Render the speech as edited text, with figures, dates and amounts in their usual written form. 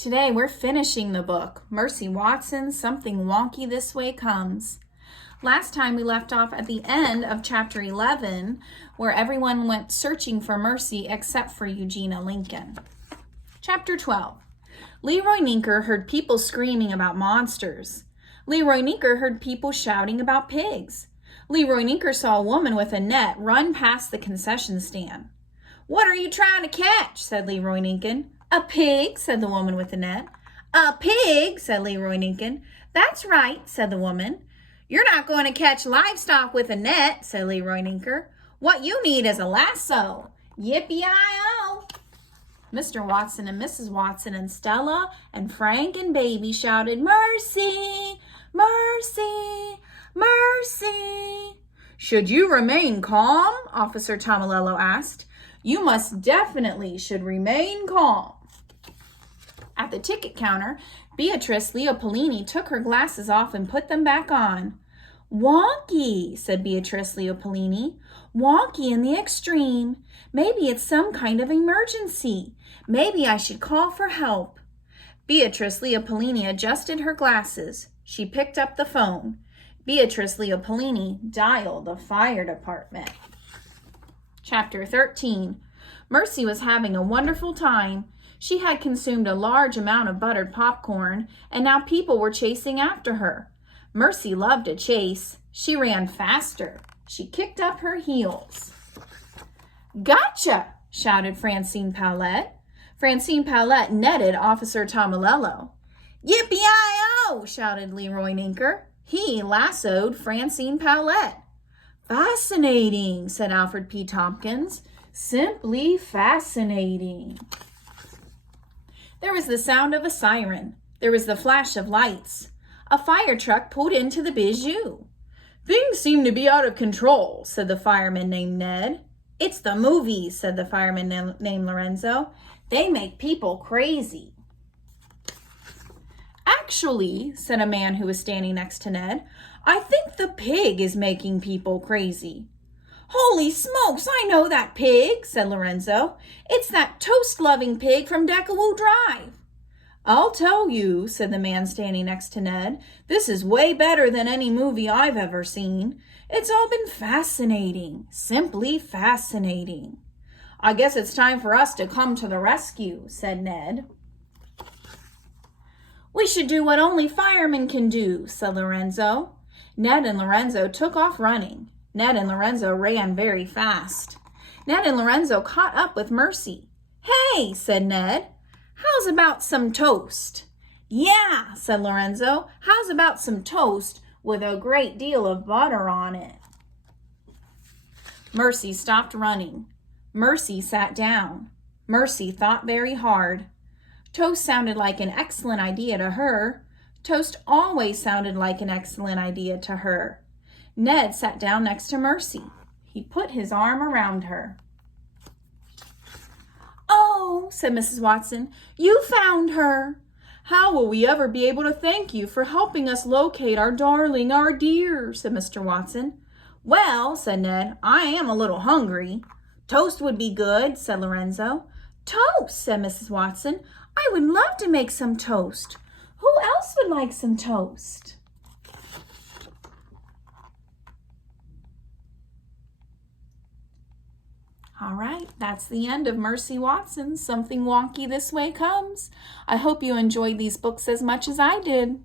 Today we're finishing the book, Mercy Watson's Something Wonky This Way Comes. Last time we left off at the end of chapter 11, where everyone went searching for Mercy except for Eugenia Lincoln. Chapter 12. Leroy Ninker heard people screaming about monsters. Leroy Ninker heard people shouting about pigs. Leroy Ninker saw a woman with a net run past the concession stand. "What are you trying to catch?" said Leroy Ninkin. "A pig," said the woman with the net. "A pig," said Leroy Ninkin. "That's right," said the woman. "You're not going to catch livestock with a net," said Leroy Ninker. "What you need is a lasso. Yippee-i-o!" Mr. Watson and Mrs. Watson and Stella and Frank and Baby shouted, "Mercy! Mercy! Mercy!" "Should you remain calm?" Officer Tomilello asked. "You most definitely should remain calm." At the ticket counter, Beatrice Leopoldini took her glasses off and put them back on. "Wonky," said Beatrice Leopoldini. "Wonky in the extreme. Maybe it's some kind of emergency. Maybe I should call for help." Beatrice Leopoldini adjusted her glasses. She picked up the phone. Beatrice Leopoldini dialed the fire department. Chapter 13. Mercy was having a wonderful time. She had consumed a large amount of buttered popcorn, and now people were chasing after her. Mercy loved a chase. She ran faster. She kicked up her heels. "Gotcha!" shouted Francine Powlett. Francine Powlett netted Officer Tomilello. "Yippee-i-o!" shouted Leroy Ninker. He lassoed Francine Powlett. "Fascinating," said Alfred P. Tompkins. "Simply fascinating." There was the sound of a siren. There was the flash of lights. A fire truck pulled into the Bijou. "Things seem to be out of control," said the fireman named Ned. "It's the movies," said the fireman named Lorenzo. "They make people crazy." "Actually," said a man who was standing next to Ned, "I think the pig is making people crazy." "Holy smokes, I know that pig," said Lorenzo. "It's that toast-loving pig from Decawoo Drive." "I'll tell you," said the man standing next to Ned, "this is way better than any movie I've ever seen. It's all been fascinating, simply fascinating." "I guess it's time for us to come to the rescue," said Ned. "We should do what only firemen can do," said Lorenzo. Ned and Lorenzo took off running. Ned and Lorenzo ran very fast. Ned and Lorenzo caught up with Mercy. "Hey," said Ned, "how's about some toast?" "Yeah," said Lorenzo, "how's about some toast with a great deal of butter on it?" Mercy stopped running. Mercy sat down. Mercy thought very hard. Toast sounded like an excellent idea to her. Toast always sounded like an excellent idea to her. Ned sat down next to Mercy. He put his arm around her. "Oh," said Mrs. Watson, "you found her." "How will we ever be able to thank you for helping us locate our darling, our dear," said Mr. Watson. "Well," said Ned, "I am a little hungry." "Toast would be good," said Lorenzo. "Toast," said Mrs. Watson. "I would love to make some toast. Who else would like some toast?" All right, that's the end of Mercy Watson's Something Wonky This Way Comes. I hope you enjoyed these books as much as I did.